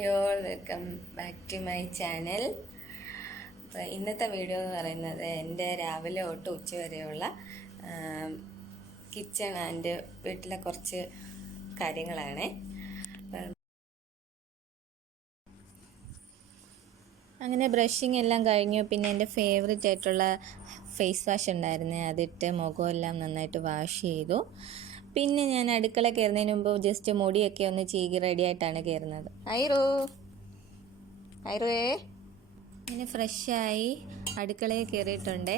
Hi all, welcome back to my channel. അപ്പോൾ ഇന്നത്തെ video എന്ന് പറയുന്നത് എൻ്റെ രാവിലെ തൊട്ട് ഉച്ച വരെയുള്ള കിച്ചൺ ആൻഡ് വീട്ടിലെ കുറച്ച് കാര്യങ്ങളാണ്. അങ്ങനെ ബ്രഷിങ് എല്ലാം കഴിഞ്ഞു. പിന്നെ എൻ്റെ ഫേവറേറ്റ് ആയിട്ടുള്ള ഫേസ് വാഷ് ഉണ്ടായിരുന്നു, അതിട്ട് മുഖമെല്ലാം നന്നായിട്ട് വാഷ് ചെയ്തു. പിന്നെ ഞാൻ അടുക്കള കയറുന്നതിന് മുമ്പ് ജസ്റ്റ് മുടിയൊക്കെ ഒന്ന് ചീകി റെഡി ആയിട്ടാണ് കയറുന്നത്. ഐറുവേ ഇങ്ങനെ ഫ്രഷായി അടുക്കളയിൽ കയറിയിട്ടുണ്ട്.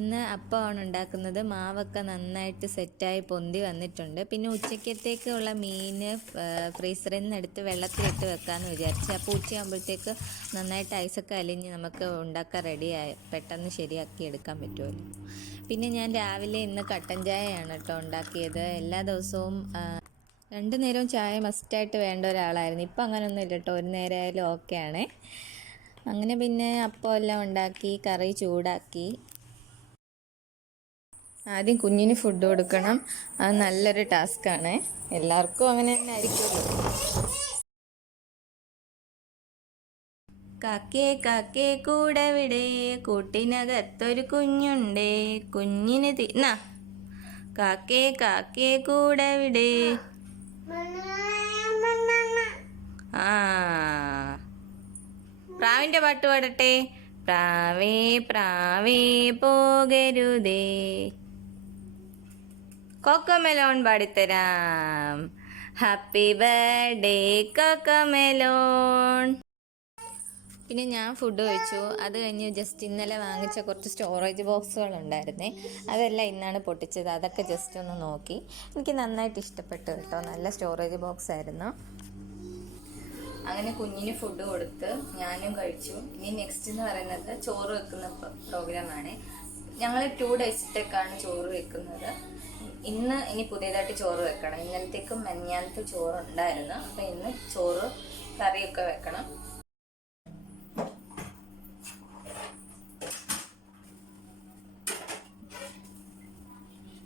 ഇന്ന് അപ്പമാണ് ഉണ്ടാക്കുന്നത്. മാവൊക്കെ നന്നായിട്ട് സെറ്റായി പൊന്തി വന്നിട്ടുണ്ട്. പിന്നെ ഉച്ചക്കത്തേക്കുള്ള മീൻ ഫ്രീസറിൽ നിന്ന് എടുത്ത് വെള്ളത്തിലിട്ട് വെക്കാമെന്ന് വിചാരിച്ചു. അപ്പോൾ ഉച്ചയാകുമ്പോഴത്തേക്ക് നന്നായിട്ട് ഐസൊക്കെ അലിഞ്ഞ് നമുക്ക് ഉണ്ടാക്കാൻ റെഡിയായി പെട്ടെന്ന് ശരിയാക്കി എടുക്കാൻ പറ്റുമല്ലോ. പിന്നെ ഞാൻ രാവിലെ ഇന്ന് കട്ടൻ ചായയാണ് കേട്ടോ ഉണ്ടാക്കിയത്. എല്ലാ ദിവസവും 2 നേരവും ചായ മസ്റ്റായിട്ട് വേണ്ട ഒരാളായിരുന്നു. ഇപ്പം അങ്ങനെയൊന്നും ഇല്ല കേട്ടോ, ഒരു നേരമായാലും ഓക്കെയാണേ. അങ്ങനെ പിന്നെ അപ്പം എല്ലാം ഉണ്ടാക്കി, കറി ചൂടാക്കി. ആദ്യം കുഞ്ഞിന് ഫുഡ് കൊടുക്കണം. അത് നല്ലൊരു ടാസ്ക്കാണ്. എല്ലാവർക്കും അങ്ങനെ തന്നെ ആയിരിക്കുമല്ലോ. കാക്കേ കാക്കേ കൂടെ വിടെ, കൂട്ടിനകത്തൊരു കുഞ്ഞുണ്ടേ, കുഞ്ഞിന് തിന്നാ. കാക്കേ കാക്കേ കൂടെ വിടെ. പ്രാവിൻ്റെ പാട്ട് പാടട്ടെ. പ്രാവേ പ്രാവേ പോകരുതേ. കൊക്കോമെലോൺ പാടിത്തരാം. Happy birthday Cocomelon. പിന്നെ ഞാൻ ഫുഡ് കഴിച്ചു. അത് കഴിഞ്ഞ് ജസ്റ്റ് ഇന്നലെ വാങ്ങിച്ച കുറച്ച് സ്റ്റോറേജ് ബോക്സുകൾ ഉണ്ടായിരുന്നേ, അതെല്ലാം ഇന്നാണ് പൊട്ടിച്ചത്. അതൊക്കെ ജസ്റ്റ് ഒന്ന് നോക്കി. എനിക്ക് നന്നായിട്ട് ഇഷ്ടപ്പെട്ടു കേട്ടോ, നല്ല സ്റ്റോറേജ് ബോക്സ് ആയിരുന്നു. അങ്ങനെ കുഞ്ഞിന് ഫുഡ് കൊടുത്ത് ഞാനും കഴിച്ചു. ഇനി നെക്സ്റ്റ് എന്ന് പറയുന്നത് ചോറ് വെക്കുന്ന പ്രോഗ്രാമാണ്. ഞങ്ങൾ 2 ഡേയ്സത്തേക്കാണ് ചോറ് വെക്കുന്നത്. ഇനി പുതിയതായിട്ട് ചോറ് വെക്കണം. ഇന്നലത്തേക്കും മെഞ്ഞാലത്തെ ചോറ് ഉണ്ടായിരുന്നു. അപ്പം ഇന്ന് ചോറ് കറിയൊക്കെ വെക്കണം.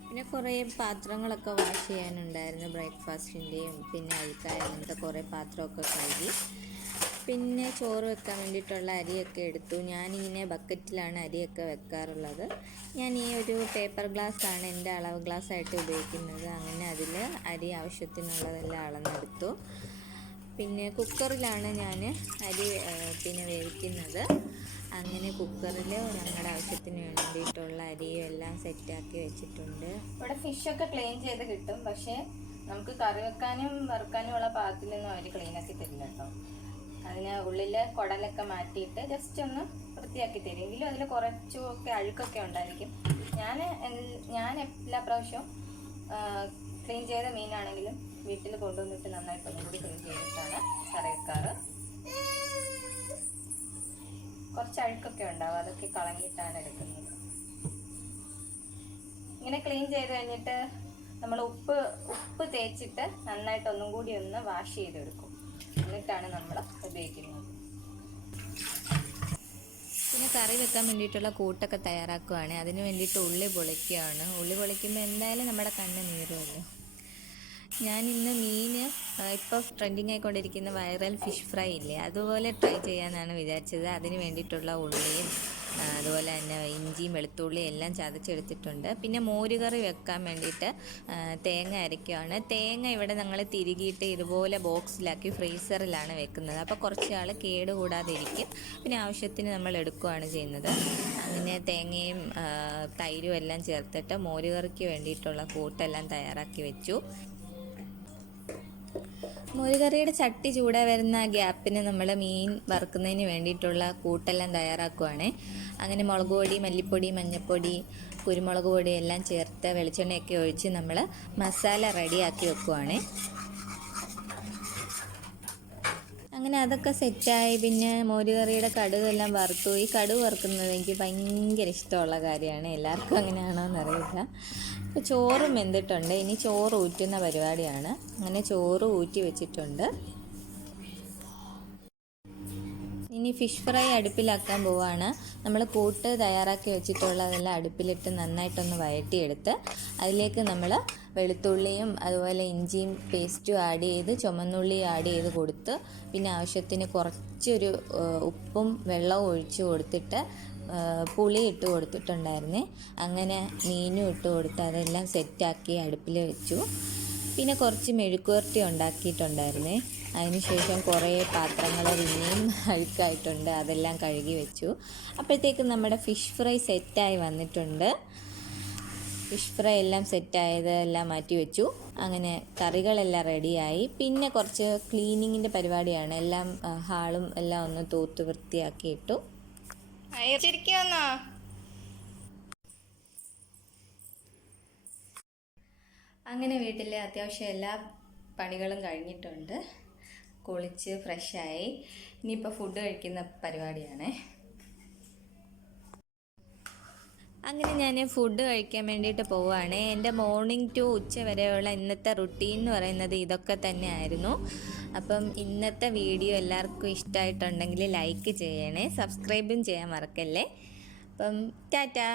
പിന്നെ കുറേ പാത്രങ്ങളൊക്കെ വാഷ് ചെയ്യാനുണ്ടായിരുന്നു, ബ്രേക്ക്ഫാസ്റ്റിൻ്റെയും പിന്നെ അഴുക്കായ അങ്ങനത്തെ കുറേ പാത്രമൊക്കെ കഴുകി. പിന്നെ ചോറ് വെക്കാൻ വേണ്ടിയിട്ടുള്ള അരിയൊക്കെ എടുത്തു. ഞാനിങ്ങനെ ബക്കറ്റിലാണ് അരിയൊക്കെ വെക്കാറുള്ളത്. ഞാൻ ഈ ഒരു പേപ്പർ ഗ്ലാസ്സാണ് എൻ്റെ അളവ് ഗ്ലാസ്സായിട്ട് ഉപയോഗിക്കുന്നത്. അങ്ങനെ അതിൽ അരി ആവശ്യത്തിനുള്ളതെല്ലാം അളന്നെടുത്തു. പിന്നെ കുക്കറിലാണ് ഞാൻ അരി വേവിക്കുന്നത്. അങ്ങനെ കുക്കറിൽ ഞങ്ങളുടെ ആവശ്യത്തിന് വേണ്ടിയിട്ടുള്ള അരിയും എല്ലാം സെറ്റാക്കി വെച്ചിട്ടുണ്ട്. ഇവിടെ ഫിഷൊക്കെ ക്ലീൻ ചെയ്ത് കിട്ടും, പക്ഷേ നമുക്ക് കറി വെക്കാനും വറുക്കാനും ഉള്ള പാകത്തിലൊന്നും അവർ ക്ലീനാക്കി തരില്ല കേട്ടോ. അതിന് ഉള്ളിൽ കുടലൊക്കെ മാറ്റിയിട്ട് ജസ്റ്റ് ഒന്ന് വൃത്തിയാക്കി തരും. എങ്കിലും അതിൽ കുറച്ചൊക്കെ അഴുക്കൊക്കെ ഉണ്ടായിരിക്കും. ഞാൻ എല്ലാ പ്രാവശ്യവും ക്ലീൻ ചെയ്ത മീനാണെങ്കിലും വീട്ടിൽ കൊണ്ടുവന്നിട്ട് നന്നായിട്ട് ഒന്നും കൂടി ക്ലീൻ ചെയ്തിട്ടാണ് കറി വെക്കാറ്. കുറച്ച് അഴുക്കൊക്കെ ഉണ്ടാവും, അതൊക്കെ കളഞ്ഞിട്ടാണ് എടുക്കുന്നത്. ഇങ്ങനെ ക്ലീൻ ചെയ്ത് കഴിഞ്ഞിട്ട് നമ്മൾ ഉപ്പ് തേച്ചിട്ട് നന്നായിട്ട് ഒന്നും കൂടി ഒന്ന് വാഷ് ചെയ്തെടുക്കും. എന്നിട്ടാണ് നമ്മൾ ഉപയോഗിക്കുന്നത്. പിന്നെ കറി വെക്കാൻ വേണ്ടിയിട്ടുള്ള കൂട്ടൊക്കെ തയ്യാറാക്കുകയാണ്. അതിന് വേണ്ടിയിട്ട് ഉള്ളി പൊളിക്കുകയാണ്. ഉള്ളി പൊളിക്കുമ്പോൾ എന്തായാലും നമ്മുടെ കണ്ണ് നീറുമല്ലോ. ഞാൻ ഇന്ന് മീൻ ഇപ്പോൾ ട്രെൻഡിങ് ആയിക്കൊണ്ടിരിക്കുന്ന വൈറൽ ഫിഷ് ഫ്രൈ ഇല്ലേ, അതുപോലെ ട്രൈ ചെയ്യാനാണ് വിചാരിച്ചത്. അതിന് വേണ്ടിയിട്ടുള്ള ഉള്ളിയും അതുപോലെ തന്നെ ഇഞ്ചിയും വെളുത്തുള്ളിയും എല്ലാം ചതച്ചെടുത്തിട്ടുണ്ട്. പിന്നെ മോരുകറി വെക്കാൻ വേണ്ടിയിട്ട് തേങ്ങ അരയ്ക്കുകയാണ്. തേങ്ങ ഇവിടെ ഞങ്ങൾ തിരുകിയിട്ട് ഇതുപോലെ ബോക്സിലാക്കി ഫ്രീസറിലാണ് വെക്കുന്നത്. അപ്പോൾ കുറച്ച് നാൾ കേടുകൂടാതെ ഇരിക്കും. പിന്നെ ആവശ്യത്തിന് നമ്മൾ എടുക്കുകയാണ് ചെയ്യുന്നത്. അങ്ങനെ തേങ്ങയും തൈരും എല്ലാം ചേർത്തിട്ട് മോരുകറിക്ക് വേണ്ടിയിട്ടുള്ള കൂട്ടെല്ലാം തയ്യാറാക്കി വെച്ചു. മോരുകറിയുടെ ചട്ടി ചൂടായി വരുന്ന ഗ്യാപ്പിന് നമ്മൾ മീൻ വറുക്കുന്നതിന് വേണ്ടിയിട്ടുള്ള കൂട്ടെല്ലാം തയ്യാറാക്കുവാണ്. അങ്ങനെ മുളക് പൊടി, മല്ലിപ്പൊടി, മഞ്ഞൾപ്പൊടി, കുരുമുളക് പൊടി എല്ലാം ചേർത്ത് വെളിച്ചെണ്ണയൊക്കെ ഒഴിച്ച് നമ്മൾ മസാല റെഡിയാക്കി വെക്കുവാണ്. അങ്ങനെ അതൊക്കെ സെറ്റായി. പിന്നെ മോരുകറിയുടെ കടുകെല്ലാം വറുത്തു. ഈ കടുക് വറുക്കുന്നത് എനിക്ക് ഭയങ്കര ഇഷ്ടമുള്ള കാര്യമാണ്. എല്ലാവർക്കും അങ്ങനെയാണോ എന്നറിയില്ല. ഇപ്പോൾ ചോറും വെന്തിട്ടുണ്ട്. ഇനി ചോറ് ഊറ്റുന്ന പരിപാടിയാണ്. അങ്ങനെ ചോറ് ഊറ്റി വെച്ചിട്ടുണ്ട്. ഇനി ഇനി ഫിഷ് ഫ്രൈ അടുപ്പിലാക്കാൻ പോവാണ്. നമ്മൾ കൂട്ട് തയ്യാറാക്കി വെച്ചിട്ടുള്ളതെല്ലാം അടുപ്പിലിട്ട് നന്നായിട്ടൊന്ന് വഴറ്റിയെടുത്ത് അതിലേക്ക് നമ്മൾ വെളുത്തുള്ളിയും അതുപോലെ ഇഞ്ചിയും പേസ്റ്റും ആഡ് ചെയ്ത് ചുമന്നുള്ളി ആഡ് ചെയ്ത് കൊടുത്ത് പിന്നെ ആവശ്യത്തിന് കുറച്ചൊരു ഉപ്പും വെള്ളവും ഒഴിച്ച് കൊടുത്തിട്ട് പുളി ഇട്ട് കൊടുത്തിട്ടുണ്ടായിരുന്നേ. അങ്ങനെ മീനും ഇട്ട് കൊടുത്ത് അതെല്ലാം സെറ്റാക്കി അടുപ്പിൽ വെച്ചു. പിന്നെ കുറച്ച് മെഴുക്കുവരട്ടി ഉണ്ടാക്കിയിട്ടുണ്ടായിരുന്നേ. അതിനുശേഷം കുറേ പാത്രങ്ങൾ പിന്നെയും അഴുക്കായിട്ടുണ്ട്, അതെല്ലാം കഴുകി വെച്ചു. അപ്പോഴത്തേക്കും നമ്മുടെ ഫിഷ് ഫ്രൈ സെറ്റായി വന്നിട്ടുണ്ട്. ഫിഷ് ഫ്രൈ എല്ലാം സെറ്റായതെല്ലാം മാറ്റി വെച്ചു. അങ്ങനെ കറികളെല്ലാം റെഡിയായി. പിന്നെ കുറച്ച് ക്ലീനിങ്ങിൻ്റെ പരിപാടിയാണ്. എല്ലാം ഹാളും എല്ലാം ഒന്ന് തൂത്ത് വൃത്തിയാക്കിയിട്ടു. അങ്ങനെ വീട്ടിലെ അത്യാവശ്യം എല്ലാ പണികളും കഴിഞ്ഞിട്ടുണ്ട്. കുളിച്ച് ഫ്രഷായി. ഇനിയിപ്പോൾ ഫുഡ് കഴിക്കുന്ന പരിപാടിയാണ്. അങ്ങനെ ഞാൻ ഫുഡ് കഴിക്കാൻ വേണ്ടിയിട്ട് പോവുകയാണ്. എൻ്റെ മോർണിംഗ് ടു ഉച്ച വരെയുള്ള ഇന്നത്തെ റുട്ടീൻ എന്ന് പറയുന്നത് ഇതൊക്കെ തന്നെ ആയിരുന്നു. അപ്പം ഇന്നത്തെ വീഡിയോ എല്ലാവർക്കും ഇഷ്ടമായിട്ടുണ്ടെങ്കിൽ ലൈക്ക് ചെയ്യണേ, സബ്സ്ക്രൈബും ചെയ്യാൻ മറക്കല്ലേ. അപ്പം ടാറ്റാ.